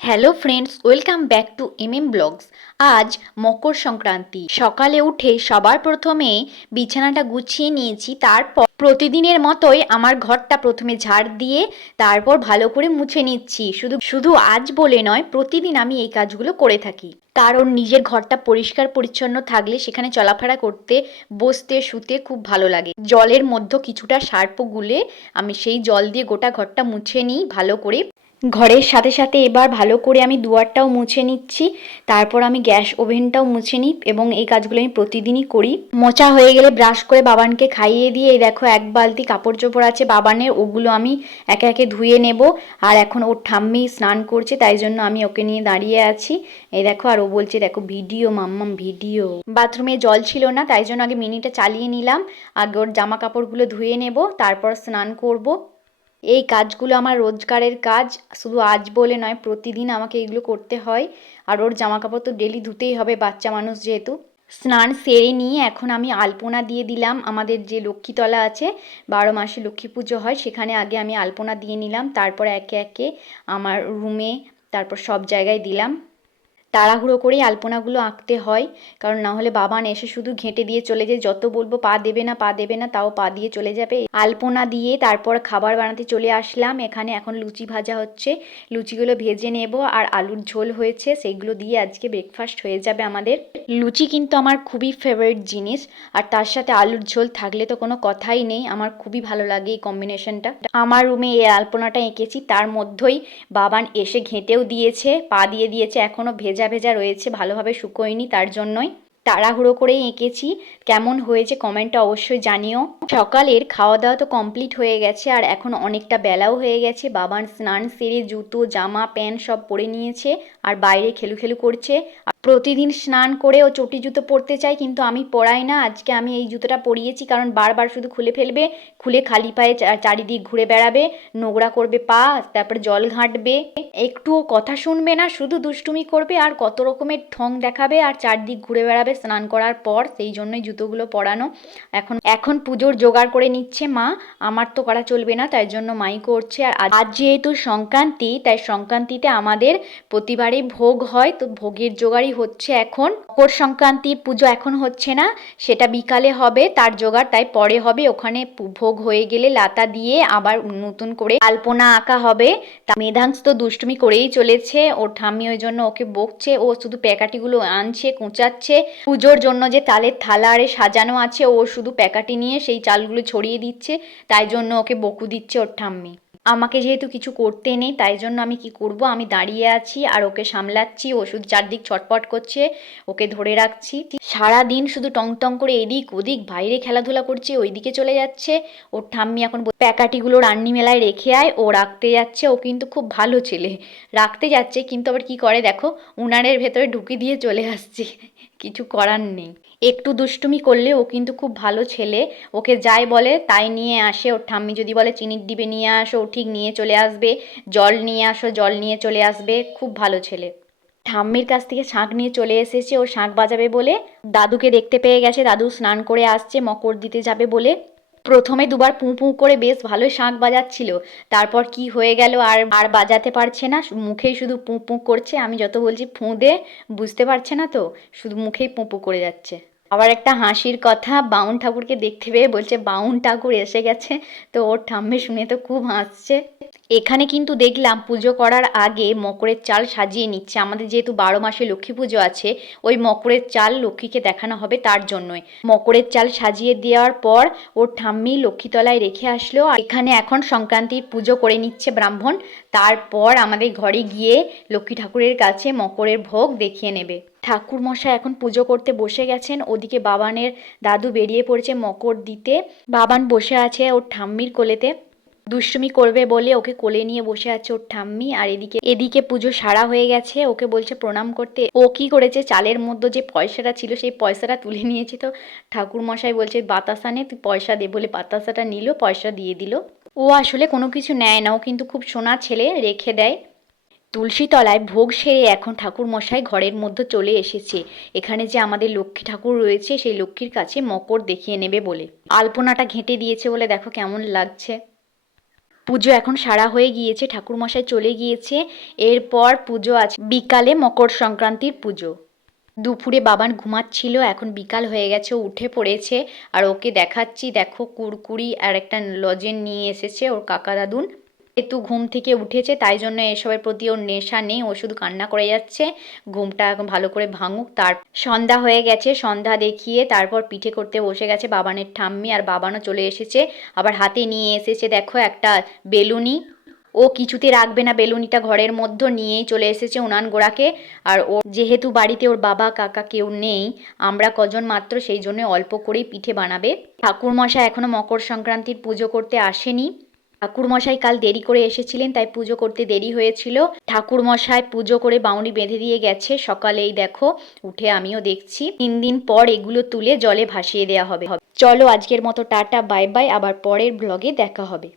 Hello friends welcome back to M M blogs আজ মকর সংক্রান্তি। সকালে উঠে সবার প্রথমে বিছানাটা গুছিয়ে নিয়েছি, তারপর প্রতিদিনের মতোই আমার ঘরটা প্রথমে ঝাড় দিয়ে তারপর ভালো করে মুছে নিচ্ছি। শুধু শুধু আজ বলে নয়, প্রতিদিন আমি এই কাজগুলো করে থাকি। কারণ নিজের ঘরটা পরিষ্কার পরিচ্ছন্ন থাকলে সেখানে চলাফেরা করতে, বসতে, শুতে খুব ভালো লাগে। জলের মধ্যে কিছুটা সার্প গুলে আমি সেই জল দিয়ে গোটা ঘরটা মুছে নিই, ভালো করে ঘরের সাথে সাথে এবার ভালো করে আমি দুয়ারটাও মুছে নিচ্ছি, তারপর আমি গ্যাস ওভেনটাও মুছে নিই এবং এই কাজগুলো আমি প্রতিদিনই করি। মোচা হয়ে গেলে ব্রাশ করে বাবানকে খাইয়ে দিয়ে, এই দেখো এক বালতি কাপড় চোপড় আছে বাবানের, ওগুলো আমি একে একে ধুয়ে নেব। আর এখন ওর ঠাম্মি স্নান করছে, তাই জন্য আমি ওকে নিয়ে দাঁড়িয়ে আছি। এই দেখো, আর ও বলছে, দেখো, ভিডিও, মাম্মাম, ভিডিও। বাথরুমে জল ছিল না, তাই জন্য আগে মিনিটা চালিয়ে নিলাম। আগে ওর জামা কাপড়গুলো ধুয়ে নেব, তারপর স্নান করব। এই কাজগুলো আমার রোজগারের কাজ, শুধু আজ বলে নয়, প্রতিদিন আমাকে এগুলো করতে হয়। আর ওর জামা কাপড় তো ডেলি ধুতেই হবে, বাচ্চা মানুষ যেহেতু। স্নান সেরে নিয়ে এখন আমি আলপনা দিয়ে দিলাম। আমাদের যে লক্ষ্মীতলা আছে, বারো মাসে লক্ষ্মী পুজো হয়, সেখানে আগে আমি আলপনা দিয়ে নিলাম। তারপর একে একে আমার রুমে তারপর সব জায়গায় দিলাম। তাড়াহুড়ো করেই আলপনাগুলো আঁকতে হয়, কারণ না হলে বাবান এসে শুধু ঘেঁটে দিয়ে চলে যায়, যত বলব পা দেবে না, পা দেবে না, তাও পা দিয়ে চলে যাবে। আলপনা দিয়ে তারপর খাবার বানাতে চলে আসলাম, এখানে এখন লুচি ভাজা হচ্ছে, লুচিগুলো ভেজে নেব, আর আলুর ঝোল হয়েছে সেইগুলো দিয়ে আজকে ব্রেকফাস্ট হয়ে যাবে আমাদের। লুচি কিন্তু আমার খুবই ফেভারিট জিনিস, আর তার সাথে আলুর ঝোল থাকলে তো কোনো কথাই নেই, আমার খুবই ভালো লাগে এই কম্বিনেশনটা আমার রুমে এই আলপনাটা এঁকেছি, তার মধ্যেই বাবান এসে ঘেঁটেও দিয়েছে, পা দিয়ে দিয়েছে এখনও ভেজা ভেজা ভেজা রয়েছে, ভালোভাবে শুকোয়নি তার জন্যই। তাড়াহুড়ো করেই এঁকেছি। কেমন হয়েছে কমেন্টটা অবশ্যই জানিও। সকালের খাওয়া দাওয়া তো কমপ্লিট হয়ে গেছে, আর এখন অনেকটা বেলাও হয়ে গেছে। বাবার স্নান সেরে জুতো, জামা, প্যান্ট সব পরে নিয়েছে, আর বাইরে খেলু খেলু করছে। প্রতিদিন স্নান করে ও চটি জুতো পরতে চাই, কিন্তু আমি পরাই না। আজকে আমি এই জুতোটা পরিয়েছি কারণ বারবার শুধু খুলে ফেলবে, খুলে খালি পায়ে চারিদিক ঘুরে বেড়াবে, নোংরা করবে পা, তারপরে জল ঘাঁটবে। একটুও কথা শুনবে না, শুধু দুষ্টুমি করবে আর কত রকমের ঠং দেখাবে আর চারদিক ঘুরে বেড়াবে স্নান করার পর, সেই জন্যই জুতোগুলো পরানো। এখন এখন পুজোর জোগাড় করে নিচ্ছে মা, আমার তো করা চলবে না, তাই জন্য মাই করছে। আর আজ যেহেতু সংক্রান্তি, তাই সংক্রান্তিতে আমাদের প্রতিবারই ভোগ হয়, তো ভোগের জোগাড়ই হচ্ছে এখন। মকর সংক্রান্তির পুজো এখন হচ্ছে না, সেটা বিকালে হবে, তার জোগাড় তাই পরে হবে। ওখানে ভোগ হয়ে গেলে লাতা দিয়ে আবার নতুন করে আলপনা আঁকা হবে। তা মেধাংশ তো দুষ্টুমি করেই চলেছে, ওর ঠাম্মি ওই জন্য ওকে বকছে, ও শুধু প্যাকাটিগুলো আনছে, কুচাচ্ছে। পুজোর জন্য যে তালের থালা আরে সাজানো আছে, ও শুধু প্যাকাটি নিয়ে সেই চালগুলো ছড়িয়ে দিচ্ছে, তাই জন্য ওকে বকু দিচ্ছে ওর ঠাম্মি। আমাকে যেহেতু কিছু করতে নেই, তাই জন্য আমি কি করব? আমি দাঁড়িয়ে আছি আর ওকে সামলাচ্ছি। ওষুধ চারদিক ছটপট করছে, ওকে ধরে রাখছি। সারা দিন শুধু টং টং করে এদিক ওদিক, বাইরে খেলাধুলা করছে, ওইদিকে চলে যাচ্ছে। ওর ঠাম্মি এখন প্যাকাটিগুলো রান্নি মেলায় রেখে আয়, ও রাখতে যাচ্ছে। ও কিন্তু খুব ভালো ছেলে। রাখতে যাচ্ছে, কিন্তু আবার কি করে দেখো? উনানের ভেতরে ঢুকি দিয়ে চলে আসছে। কিছু করার নেই। একটু দুষ্টুমি করলে ও কিন্তু খুব ভালো ছেলে। ওকে যাই বলে, তাই নিয়ে আসে। ওর ঠাম্মি যদি বলে, চিনির ডিবে নিয়ে আসো ও ঠিক নিয়ে চলে আসবে। জল নিয়ে আসো, জল নিয়ে চলে আসবে। খুব ভালো ছেলে। ঠাম্মির কাছ থেকে শাঁখ নিয়ে চলে এসেছে। ও শাঁখ বাজাবে বলে দাদুকে দেখতে পেয়ে গেছে। দাদু স্নান করে আসছে, মকর দিতে যাবে বলে। প্রথমে দুবার পুঁ পুঁ করে বেশ ভালোই শাঁখ বাজাচ্ছিল। তারপর কি হয়ে গেল আর আর বাজাতে পারছে না। মুখেই শুধু পুঁ পুঁ করছে। আমি যত বলছি, ফুঁ দে। বুঝতে পারছে না তো। শুধু মুখেই পুঁ পুঁ করে যাচ্ছে। আবার একটা হাসির কথা, বাউন ঠাকুরকে দেখতে পেয়ে বলছে, বাউন ঠাকুর এসে গেছে। তো ওর ঠাম্মে শুনে তো খুব হাসছে। এখানে কিন্তু দেখলাম পুজো করার আগে মকরের চাল সাজিয়ে নিচ্ছে। আমাদের যেহেতু বারো মাসে লক্ষ্মী পুজো আছে, ওই মকরের চাল লক্ষ্মীকে দেখানো হবে তার জন্যই। মকরের চাল সাজিয়ে দেওয়ার পর ওর ঠাম্মি লক্ষ্মীতলায় রেখে আসলো। আর এখানে এখন সংক্রান্তির পুজো করে নিচ্ছে ব্রাহ্মণ। তারপর আমাদের ঘরে গিয়ে লক্ষ্মী ঠাকুরের কাছে মকরের ভোগ দেখিয়ে নেবে। ঠাকুর মশাই এখন পুজো করতে বসে গেছেন। ওদিকে বাবানের দাদু বেরিয়ে পড়েছে মকর দিতে। বাবান বসে আছে ওর ঠাম্মির কোলেতে। দুষ্টুমি করবে বলে ওকে কোলে নিয়ে বসে আছে ওর ঠাম্মি। আর এদিকে এদিকে পুজো সারা হয়ে গেছে। ওকে বলছে প্রণাম করতে। ও কি করেছে? চালের মধ্যে যে পয়সাটা ছিল, সেই পয়সাটা তুলে নিয়েছে তো। ঠাকুর মশাই বলছে বাতাসা নে তুই পয়সা দে বলে বাতাসাটা নিল, পয়সা দিয়ে দিল। ও আসলে কোনো কিছু নেয় না। ও কিন্তু খুব সোনা ছেলে, রেখে দেয়। তুলসী তলায় ভোগ সেরে এখন ঠাকুর মশাই ঘরের মধ্যে চলে এসেছে। এখানে যে আমাদের লক্ষ্মী ঠাকুর রয়েছে, সেই লক্ষ্মীর কাছে মকর দেখিয়ে নেবে বলে। আলপনাটা ঘেঁটে দিয়েছে বলে দেখো কেমন লাগছে। পুজো এখন সারা হয়ে গিয়েছে, ঠাকুরমশাই চলে গিয়েছে। এরপর পুজো আছে, বিকালে মকর সংক্রান্তির পুজো। দুপুরে বাবান ঘুমাচ্ছিল, এখন বিকাল হয়ে গেছে উঠে পড়েছে। আর ওকে দেখাচ্ছি, দেখো কুরকুরি আর একটা লজেন নিয়ে এসেছে ওর কাকা দাদুন। যেহেতু ঘুম থেকে উঠেছে, তাই জন্য এসবের প্রতি ওর নেশা নেই, ও শুধু কান্না করে যাচ্ছে, ঘুমটা ভালো করে ভাঙুক। তার সন্ধ্যা হয়ে গেছে, সন্ধ্যা দেখিয়ে তারপর পিঠে করতে বসে গেছে বাবানের ঠাম্মি আর বাবানও চলে এসেছে, আবার হাতে নিয়ে এসেছে দেখো একটা বেলুনি। ও কিছুতে রাখবে না বেলুনিটা ঘরের মধ্যে, নিয়েই চলে এসেছে উনান গোড়াকে। আর ও যেহেতু বাড়িতে ওর বাবা, কাকা কেউ নেই, আমরা কজন মাত্র সেই জন্য অল্প করেই পিঠে বানাবে। ঠাকুরমশাই এখনও মকর সংক্রান্তির পুজো করতে আসেনি। ঠাকুরমশাই কাল দেরি করে এসেছিলেন, তাই পুজো করতে দেরি হয়েছিল। ঠাকুরমশাই পুজো করে বাউনি বেঁধে দিয়ে গেছে। সকালেই দেখো, উঠে আমিও দেখছি। তিন দিন পর এগুলো তুলে জলে ভাসিয়ে দেওয়া হবে। চলো আজকের মতো টাটা, বাই বাই। আবার পরের ব্লগে দেখা হবে।